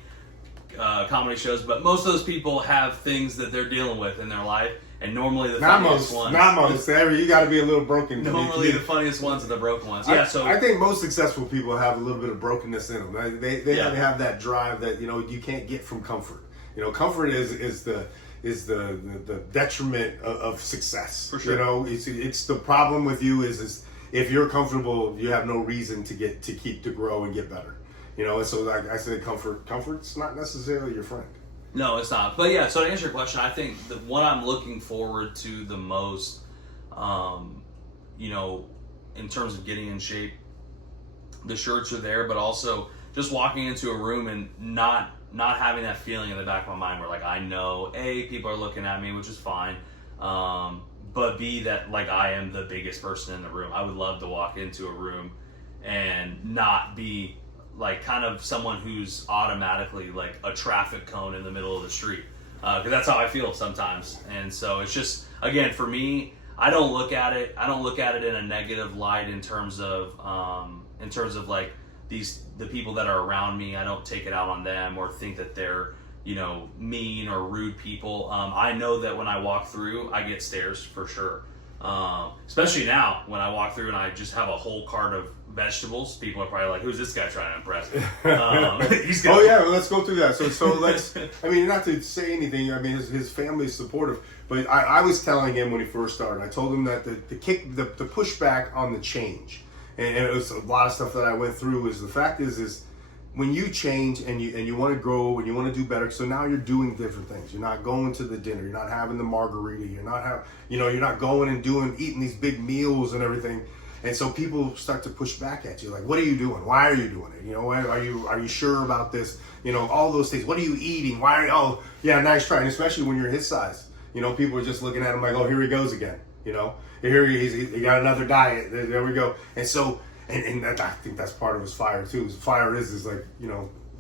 comedy shows, but most of those people have things that they're dealing with in their life. And normally the funniest ones. Not most. You got to be a little broken. Normally the funniest ones are the broken ones. Yeah. So I think most successful people have a little bit of brokenness in them. They have that drive that, you know, you can't get from comfort. You know, comfort is the detriment of success. For sure. You know, it's the problem with you is if you're comfortable, you have no reason to grow and get better. You know, and so like I said, comfort's not necessarily your friend. No, it's not. But yeah, so to answer your question, I think the one I'm looking forward to the most, you know, in terms of getting in shape, the shirts are there, but also just walking into a room and not having that feeling in the back of my mind where, like, I know, A, people are looking at me, which is fine, but B, that, like, I am the biggest person in the room. I would love to walk into a room and not be like kind of someone who's automatically like a traffic cone in the middle of the street, because that's how I feel sometimes. And so it's just, again, for me, I don't look at it in a negative light in terms of like the people that are around me. I don't take it out on them or think that they're mean or rude people. I know that when I walk through, I get stares for sure. Especially now when I walk through and I just have a whole cart of vegetables, people are probably like, "Who's this guy trying to impress?" Oh yeah, well, let's go through that. So let's. I mean, not to say anything. I mean, his family's supportive, but I was telling him when he first started. I told him that the pushback on the change, and it was a lot of stuff that I went through. Is the fact is when you change and you want to grow and you want to do better. So now you're doing different things. You're not going to the dinner. You're not having the margarita. You're not going and eating these big meals and everything. And so people start to push back at you, like, "What are you doing? Why are you doing it? Are you sure about this? All those things. What are you eating? Why are you? Oh, yeah, nice try." And especially when you're his size, people are just looking at him like, "Oh, here he goes again." Here he got another diet. There we go. And so, and I think that's part of his fire too. His fire is like,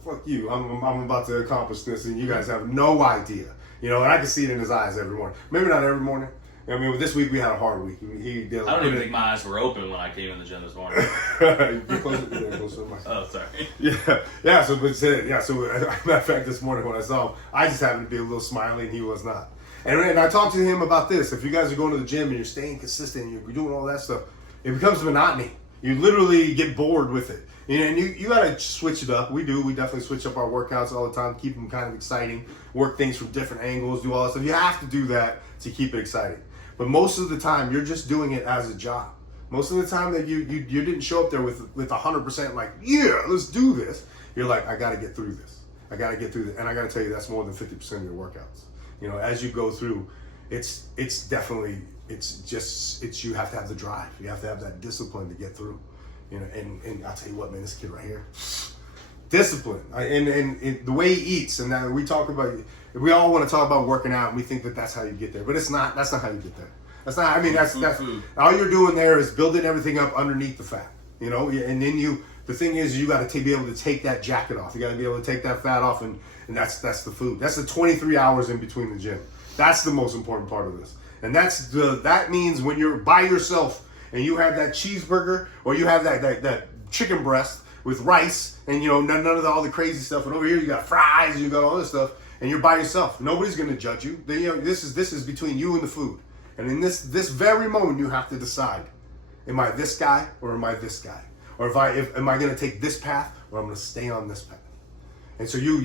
fuck you. I'm about to accomplish this, and you guys have no idea. And I can see it in his eyes every morning. Maybe not every morning. I mean, this week we had a hard week. I don't even think my eyes were open when I came in the gym this morning. You're closer to my. Oh, sorry. Yeah. So, matter of fact, this morning when I saw him, I just happened to be a little smiley, and he was not. And I talked to him about this. If you guys are going to the gym and you're staying consistent, and you're doing all that stuff, it becomes monotony. You literally get bored with it. And you got to switch it up. We do. We definitely switch up our workouts all the time, keep them kind of exciting, work things from different angles, do all that stuff. You have to do that to keep it exciting. But most of the time, you're just doing it as a job. Most of the time that you didn't show up there with 100% like, yeah, let's do this. You're like, I got to get through this. I got to get through this. And I got to tell you, that's more than 50% of your workouts. As you go through, it's definitely, you have to have the drive. You have to have that discipline to get through. And I'll tell you what, man, this kid right here, discipline. And the way he eats, and that we all want to talk about working out, and we think that that's how you get there, but it's not. That's not how you get there. That's all you're doing there is building everything up underneath the fat, and then the thing is, you got to be able to take that jacket off. You got to be able to take that fat off, and that's the food. That's the 23 hours in between the gym. That's the most important part of this, and that means when you're by yourself and you have that cheeseburger or you have that chicken breast with rice and none of all the crazy stuff, and over here you got fries, you got all this stuff. And you're by yourself. Nobody's going to judge you. This is between you and the food. And in this very moment, you have to decide: am I this guy or am I this guy? Or am I going to take this path or I'm going to stay on this path? And so you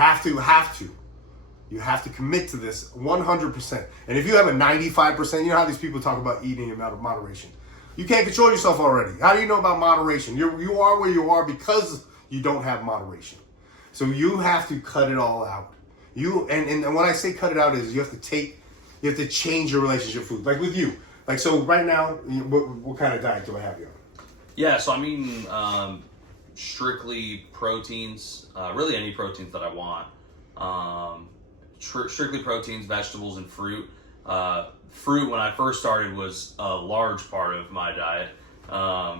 have to commit to this 100%. And if you have a 95%, how these people talk about eating in moderation. You can't control yourself already. How do you know about moderation? You are where you are because you don't have moderation. So you have to cut it all out. And when I say cut it out is you have to change your relationship with food. Like with you. Like, so right now, what kind of diet do I have you on? Yeah, so I mean, strictly proteins, really any proteins that I want. Strictly proteins, vegetables, and fruit. Fruit, when I first started, was a large part of my diet.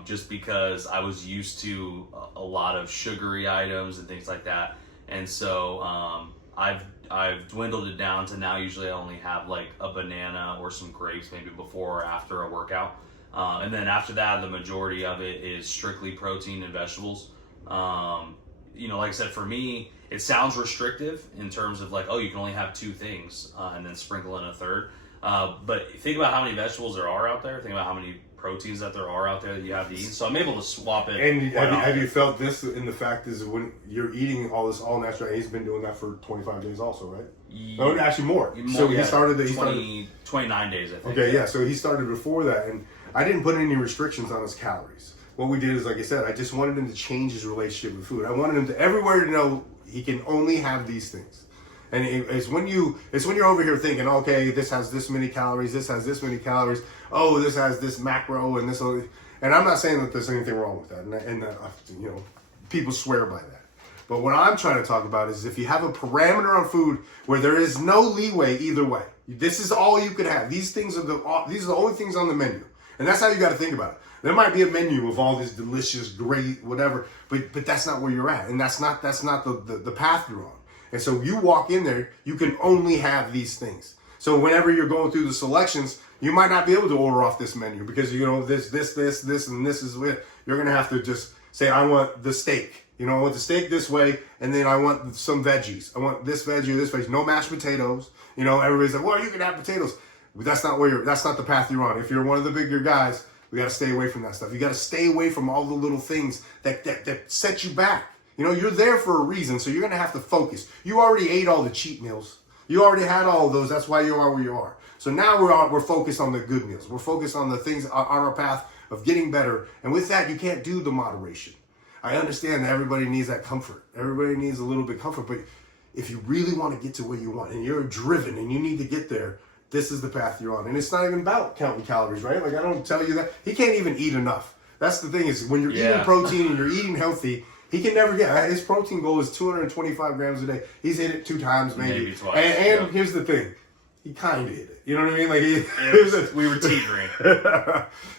Just because I was used to a lot of sugary items and things like that. And so, I've dwindled it down to now usually I only have like a banana or some grapes maybe before or after a workout. And then after that, the majority of it is strictly protein and vegetables. Like I said, for me, it sounds restrictive in terms of like, oh, you can only have two things and then sprinkle in a third. But think about how many vegetables there are out there. Think about how many proteins that there are out there that you have to eat. So I'm able to swap it. And have you felt this in the fact is when you're eating all this all natural, he's been doing that for 25 days also, right? No, actually more. So he started 29 days, I think. Okay, yeah. So he started before that, and I didn't put any restrictions on his calories. What we did is, like I said, I just wanted him to change his relationship with food. I wanted him to everywhere to know he can only have these things. And it's when you're over here thinking, okay, this has this many calories, this has this many calories, oh, this has this macro and this other. And I'm not saying that there's anything wrong with that, and people swear by that. But what I'm trying to talk about is if you have a parameter on food where there is no leeway either way, this is all you could have. These are the only things on the menu, and that's how you got to think about it. There might be a menu of all this delicious, great, whatever, but that's not where you're at, and that's not the path you're on. And so you walk in there, you can only have these things. So whenever you're going through the selections, you might not be able to order off this menu because this, and this is it. You're going to have to just say, I want the steak. You know, I want the steak this way, and then I want some veggies. I want this veggie or this veggie. No mashed potatoes. You know, everybody's like, well, you can have potatoes. But that's not the path you're on. If you're one of the bigger guys, we got to stay away from that stuff. You got to stay away from all the little things that set you back. You know, you're there for a reason, so you're going to have to focus. You already ate all the cheat meals. You already had all of those. That's why you are where you are. So now we're focused on the good meals. We're focused on the things on our path of getting better. And with that, you can't do the moderation. I understand that everybody needs that comfort. Everybody needs a little bit of comfort. But if you really want to get to where you want and you're driven and you need to get there, this is the path you're on. And it's not even about counting calories, right? Like, I don't tell you that. He can't even eat enough. That's the thing is when you're eating protein and you're eating healthy, he can never get, his protein goal is 225 grams a day. He's hit it 2 times maybe twice. And here's the thing. He kind of hit it. You know what I mean? Like we were teetering.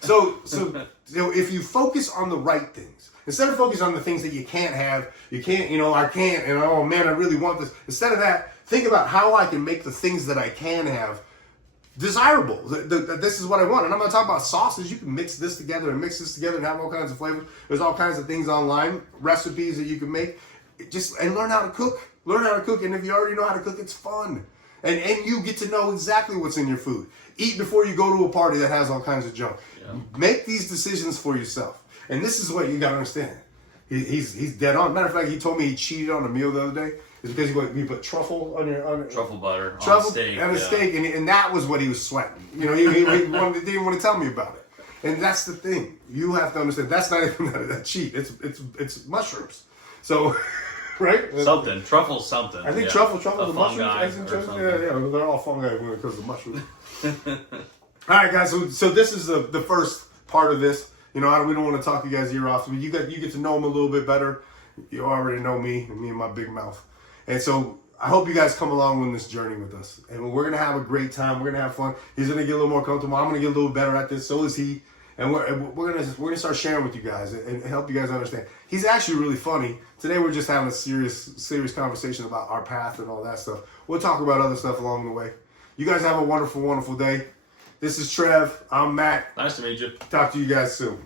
So if you focus on the right things, instead of focusing on the things that you can't have, I can't, and oh man, I really want this. Instead of that, think about how I can make the things that I can have desirable. This is what I want. And I'm not talking about sauces. You can mix this together and have all kinds of flavors. There's all kinds of things online, recipes that you can make. And learn how to cook. Learn how to cook. And if you already know how to cook, it's fun. And you get to know exactly what's in your food. Eat before you go to a party that has all kinds of junk. Yeah. Make these decisions for yourself. And this is what you got to understand. He's dead on. Matter of fact, he told me he cheated on a meal the other day. It's because he put truffle on your truffle butter on steak. And a steak, and that was what he was sweating. You know, he didn't want to tell me about it. And that's the thing. You have to understand. That's not even that cheat. It's mushrooms. So, right? Something truffle something. I think truffle is a mushroom. Yeah, they're all fungi when it comes to mushrooms. All right, guys. So this is the first part of this. You know, we don't want to talk you guys' ear off. You get to know him a little bit better. You already know me and my big mouth. And so I hope you guys come along on this journey with us. And we're going to have a great time. We're going to have fun. He's going to get a little more comfortable. I'm going to get a little better at this. So is he. And we're going to start sharing with you guys and help you guys understand. He's actually really funny. Today we're just having a serious conversation about our path and all that stuff. We'll talk about other stuff along the way. You guys have a wonderful, wonderful day. This is Trev. I'm Matt. Nice to meet you. Talk to you guys soon.